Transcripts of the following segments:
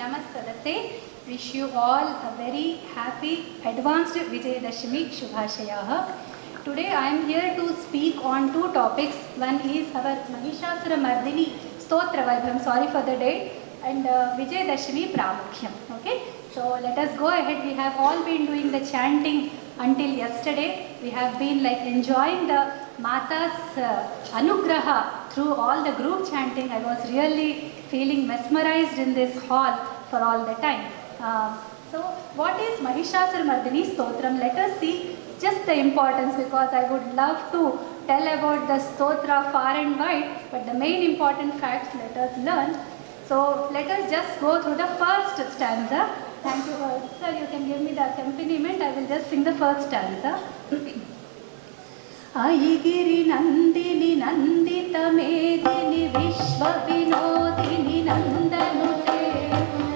Namaste. Wish you all a very happy advanced Vijayadashami Shubhashayaha. Today I am here to speak on two topics. One is our Mahishasura Mardini Stotra Vaibhavam, sorry for the date, and Vijayadashami Pramukhyam. Okay, so let us go ahead. We have all been doing the chanting until yesterday. We have been enjoying the Mata's Anugraha through all the group chanting. I was really feeling mesmerized in this hall for all the time. So what is Mahishasura Mardini Stotram? Let us see just the importance, because I would love to tell about the Stotra far and wide, but the main important facts let us learn. So let us just go through the first stanza. Thank you, sir, you can give me the accompaniment. I will just sing the first stanza. Aigiri Nandini Nandita Medini Vishwa Vinodini Nandanute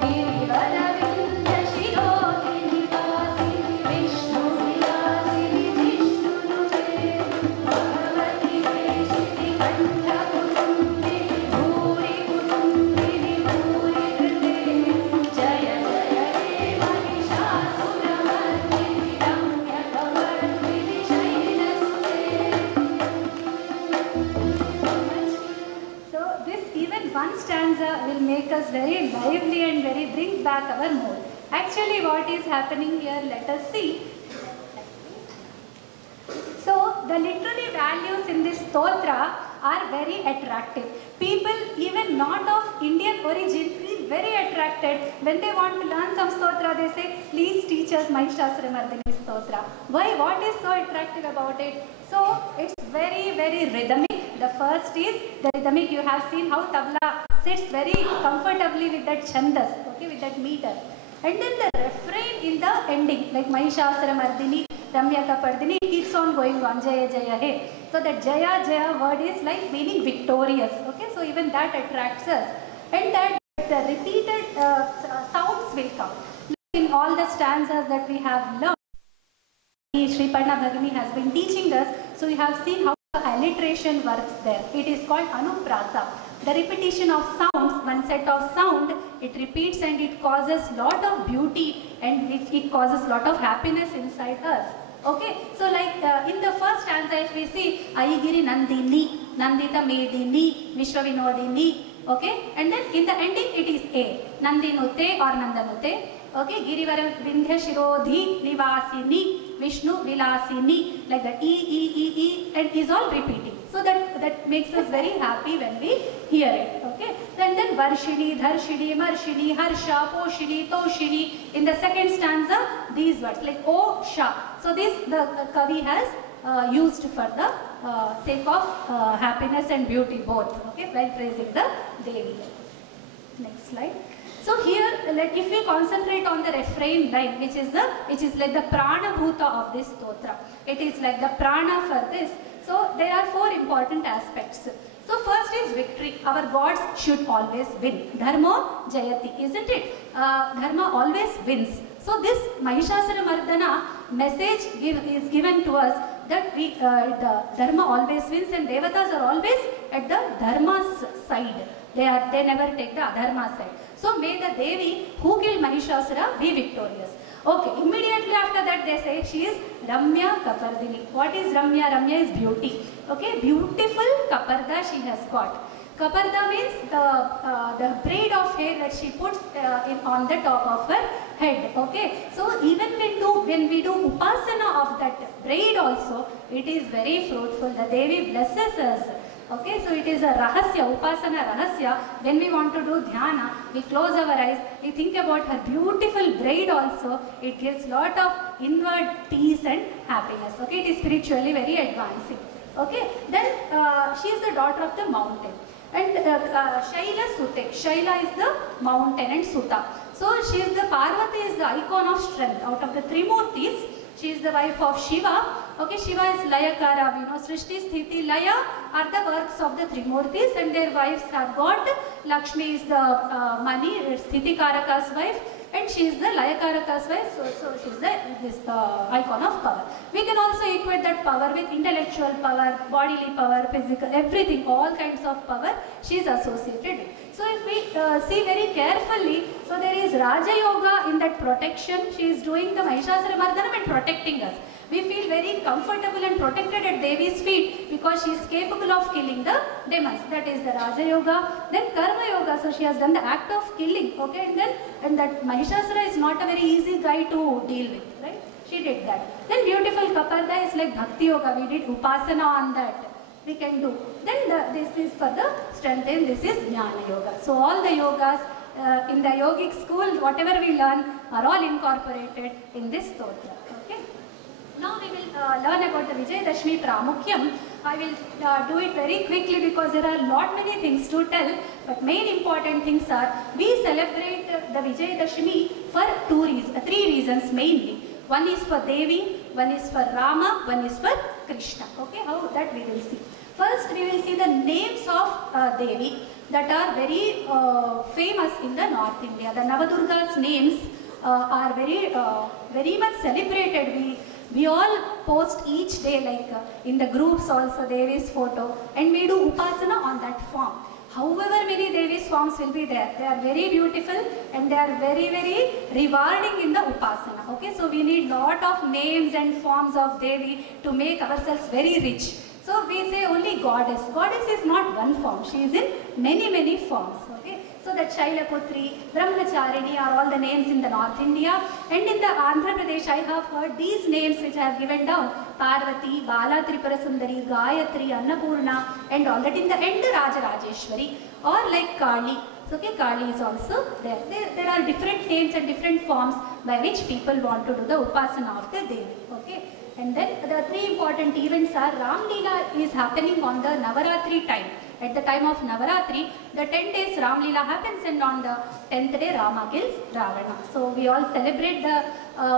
Girivara Vindya Shirodini Vasini Vishnu Vilasini Vishnunute Bhagavati Veshiti Kanta Kutumbini Bhuri Kutumbini Bhuri Krite Jaya Jaya He Mahishasura Mardini Ramya Kavardini Shaila one stanza will make us very lively and brings back our mood. Actually, what is happening here, let us see. So, the literary values in this stotra are very attractive. People even not of Indian origin feel very attracted when they want to learn some stotra. They say, please teach us Mahishasura Mardini stotra. Why? What is so attractive about it? So, it's very rhythmic. The first is the rhythmic. You have seen how tabla sits very comfortably with that chandas, okay, with that meter. And then the refrain in the ending, like Mahishasura Mardini, Ramya Kapardini, keeps on going on, Jaya Jaya He. So that Jaya Jaya word is like meaning victorious, okay, so even that attracts us. And that the repeated sounds will come. In all the stanzas that we have learned, Sri Parna Bhagini has been teaching us, so we have seen how alliteration works there. It is called Anuprasa. The repetition of sounds, one set of sound, it repeats and it causes lot of beauty and it causes lot of happiness inside us. Okay, so like in the first stanza if we see Aigiri Nandini, Nandita Medini, Vishwa Vinodini, okay, and then in the ending it is A, Nandinute or Nandanute, okay, Girivara Vindhya Shirodhi Nivasini, Vishnu Vilasini, like that E, and is all repeating. So that makes us very happy when we hear it. Okay. Then Varshini, Dharshini, Marshini, Harsha, Poshini, Toshini. In the second stanza, these words like O, Sha. So this the Kavi has used for the sake of happiness and beauty both. Okay, while praising the Devi. Next slide. So here, if we concentrate on the refrain line, which is like the prana bhuta of this stotra. It is like the prana for this. So there are four important aspects. So first is victory. Our gods should always win. Dharma jayati, isn't it? Dharma always wins. So this Mahishasura Mardana message is given to us that the Dharma always wins and Devatas are always at the Dharma's side. They never take the Adharma side. So may the Devi who killed Mahishasura be victorious. Okay, immediately after that they say she is Ramya Kapardini. What is Ramya? Ramya is beauty. Okay, beautiful Kaparda she has got. Kaparda means the braid of hair that she puts on the top of her head. Okay, so even when we do upasana of that braid also, it is very fruitful. The Devi blesses us. Okay, so it is a rahasya, upasana rahasya. When we want to do dhyana, we close our eyes, we think about her beautiful braid also. It gives lot of inward peace and happiness. Okay, it is spiritually very advancing. Okay, then she is the daughter of the mountain. And Shaila Sute, Shaila is the mountain and Suta. So she is the Parvati is the icon of strength. Out of the three Murtis, she is the wife of Shiva. Okay, Shiva is Layakara. We know Srishti, Sthiti, Laya are the works of the Trimurtis and their wives have got. Lakshmi is the money, Sthiti Karaka's wife, and she is the Layakaraka's wife, so she is this icon of power. We can also equate that power with intellectual power, bodily power, physical, everything, all kinds of power she is associated with. So if we see very carefully, so there Raja Yoga in that protection. She is doing the Mahishasura Mardhanam and protecting us. We feel very comfortable and protected at Devi's feet because she is capable of killing the demons. That is the Raja Yoga. Then Karma Yoga. So she has done the act of killing. Okay, and that Mahishasura is not a very easy guy to deal with, right? She did that. Then beautiful Kaparda is like Bhakti Yoga. We did Upasana on that. We can do. Then this is for the strength and this is Jnana Yoga. So all the yogas in the yogic school, whatever we learn are all incorporated in this stotra. Okay. Now we will learn about the Vijayadashmi Pramukhyam. I will do it very quickly because there are lot many things to tell. But main important things are we celebrate the Vijayadashmi for three reasons mainly. One is for Devi, one is for Rama, one is for Krishna. Okay, how that we will see. First, we will see the names of Devi that are very famous in the North India. The Navadurga's names are very much celebrated. We all post each day, like in the groups also Devi's photo, and we do Upasana on that form. However many Devi's forms will be there, they are very beautiful and they are very, very rewarding in the Upasana. Okay, so we need lot of names and forms of Devi to make ourselves very rich. So we say only goddess. Goddess is not one form, she is in many forms. Okay, so that Shailaputri, Brahmacharini are all the names in the North India, and in the Andhra Pradesh I have heard these names which I have given down: Parvati, Bala Tripura Sundari, Gayatri, Annapurna, and all that in the end Rajarajeshwari, or like Kali. So okay, Kali is also there. There are different names and different forms by which people want to do the Upasana of the Devi. Okay. And then the three important events are Ram Leela is happening on the Navaratri time. At the time of Navaratri, the 10 days Ram Leela happens, and on the 10th day Rama kills Ravana. So we all celebrate the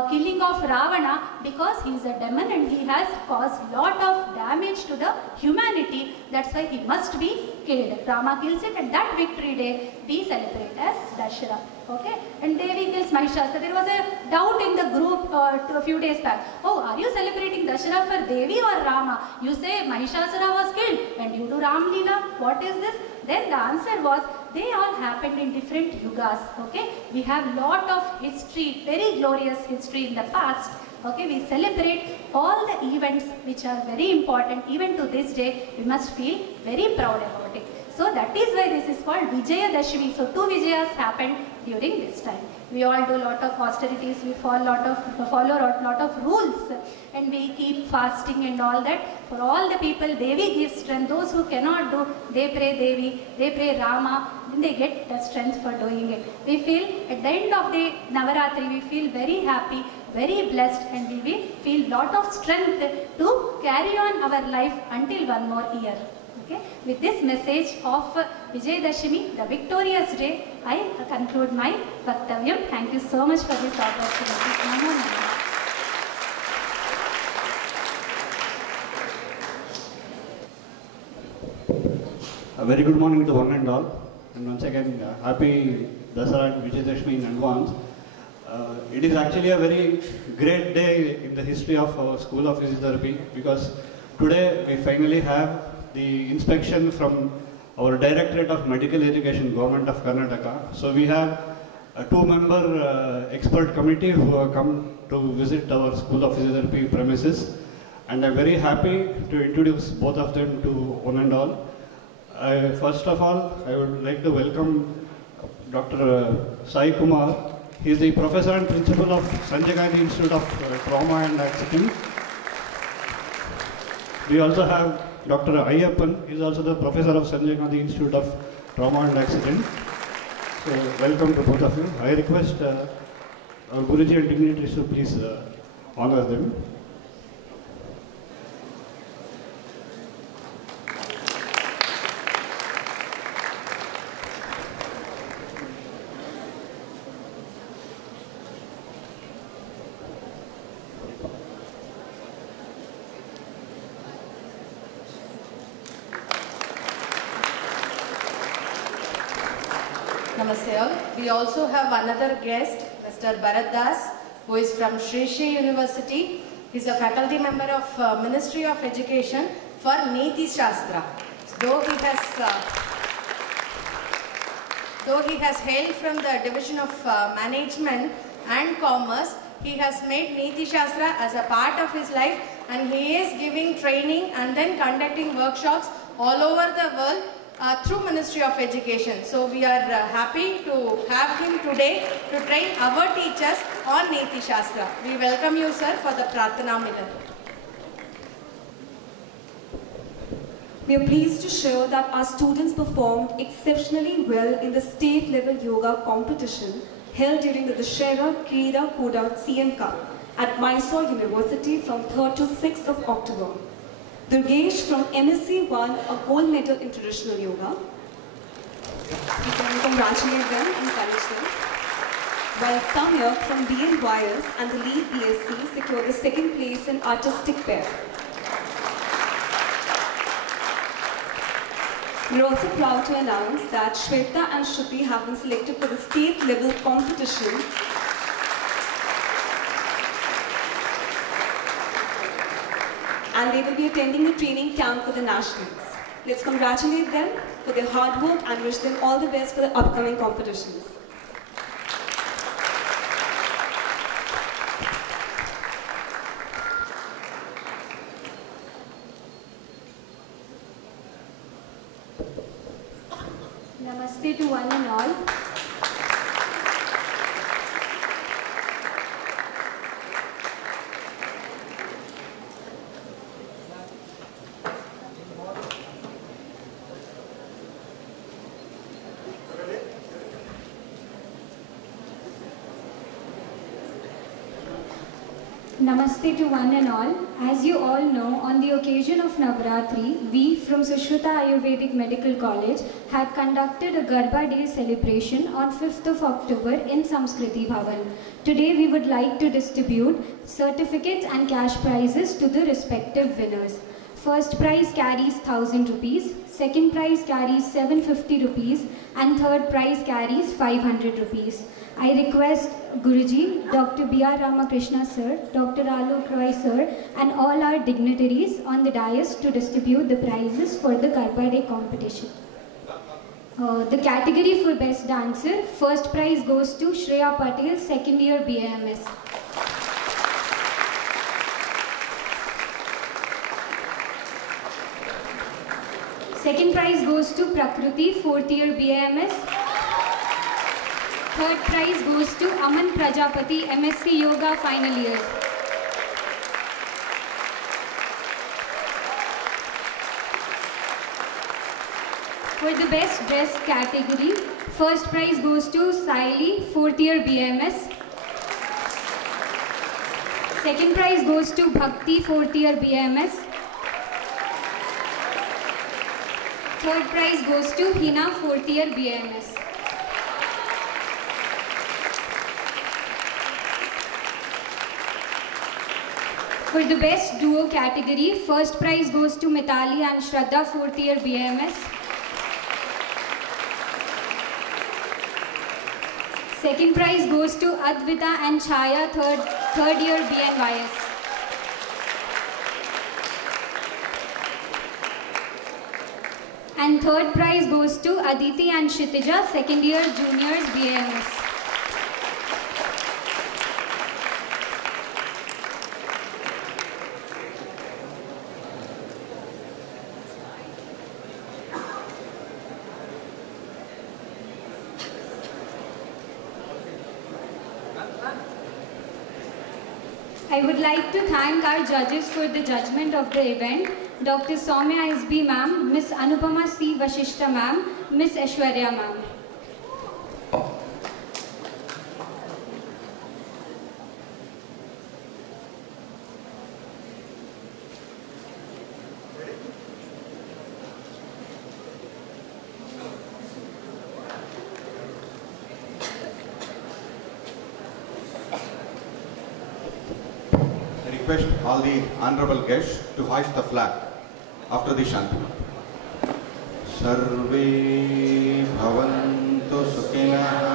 killing of Ravana because he is a demon and he has caused lot of damage to the humanity. That's why he must be killed. Rama kills it, and that victory day we celebrate as Dashera. Okay, and Devi kills Mahishasura. There was a doubt in the group a few days back. Oh, are you celebrating Dashera for Devi or Rama? You say Mahishasura was killed and you do Ram Leela. What is this? Then the answer was they all happened in different yugas. Okay, we have lot of history, very glorious history in the past. Okay, we celebrate all the events which are very important. Even to this day, we must feel very proud about it. So that is why this is called Vijayadashmi. So 2 Vijayas happened during this time. We all do lot of austerities, we follow lot of rules, and we keep fasting and all that. For all the people, Devi gives strength. Those who cannot do, they pray Devi, they pray Rama, then they get the strength for doing it. We feel at the end of the Navaratri, we feel very happy, very blessed, and we will feel lot of strength to carry on our life until one more year. Okay. With this message of Vijayadashmi, the victorious day, I conclude my Vaktavyam. Thank you so much for this opportunity. A very good morning to one and all. And once again, happy Dasara and Vijayadashmi in advance. It is actually a very great day in the history of our School of Physiotherapy because today we finally have the inspection from our Directorate of Medical Education, Government of Karnataka. So we have a 2-member expert committee who have come to visit our School of Physiotherapy premises, and I'm very happy to introduce both of them to one and all. First of all, I would like to welcome Dr. Sai Kumar. He is the Professor and Principal of Sanjay Gandhi Institute of Trauma and Accident. We also have Dr. Ayyappan. He is also the Professor of Sanjay Gandhi Institute of Trauma and Accident. So, welcome to both of you. I request our Guruji and dignitaries to please honor them. Namaste all. We also have another guest, Mr. Bharat Das, who is from Sri Sri University. He is a faculty member of Ministry of Education for Niti Shastra. Though he has Though he has hailed from the Division of Management and Commerce, he has made Niti Shastra as a part of his life, and he is giving training and then conducting workshops all over the world through Ministry of Education. So we are happy to have him today to train our teachers on Niti Shastra. We welcome you, sir, for the Prarthana Milan. We are pleased to share that our students performed exceptionally well in the state level yoga competition held during the Dussehra Krida Kuda CM Cup at Mysore University from 3rd to 6th of October. Durgesh from MSc won a gold medal in traditional yoga. We can congratulate them and encourage them. While Samyak from BNYS and the lead BSc secured the 2nd place in artistic pair. We are also proud to announce that Shweta and Shruti have been selected for the state level competition and they will be attending the training camp for the nationals. Let's congratulate them for their hard work and wish them all the best for the upcoming competitions. Namaste to one and all. Namaste to one and all. As you all know, on the occasion of Navratri, we from Sushruta Ayurvedic Medical College had conducted a Garba Day celebration on 5th of October in Samskriti Bhavan. Today we would like to distribute certificates and cash prizes to the respective winners. First prize carries 1000 rupees, second prize carries 750 rupees and third prize carries 500 rupees. I request Guruji, Dr. B.R. Ramakrishna sir, Dr. Alok Roy sir and all our dignitaries on the dais to distribute the prizes for the Garba Day competition. The category for best dancer, first prize goes to Shreya Patel, second year BAMS. Second prize goes to Prakriti, fourth year BAMS. Third prize goes to Aman Prajapati, MSc Yoga, final year. For the best dress category, first prize goes to Saili, fourth year BAMS. Second prize goes to Bhakti, fourth year BAMS. Third prize goes to Hina, fourth year BAMS. For the best duo category, first prize goes to Mitali and Shraddha, fourth year BAMS. Second prize goes to Advita and Chaya, third year BNYS. And third prize goes to Aditi and Kshitija, second year juniors BAMS. I would like to thank our judges for the judgment of the event, Dr. Soumya S.B. ma'am, Miss Anupama C. Vashishta ma'am, Miss Aishwarya ma'am. Request all the honorable guests to hoist the flag after the Shanti. Sarve bhavantu sukhinah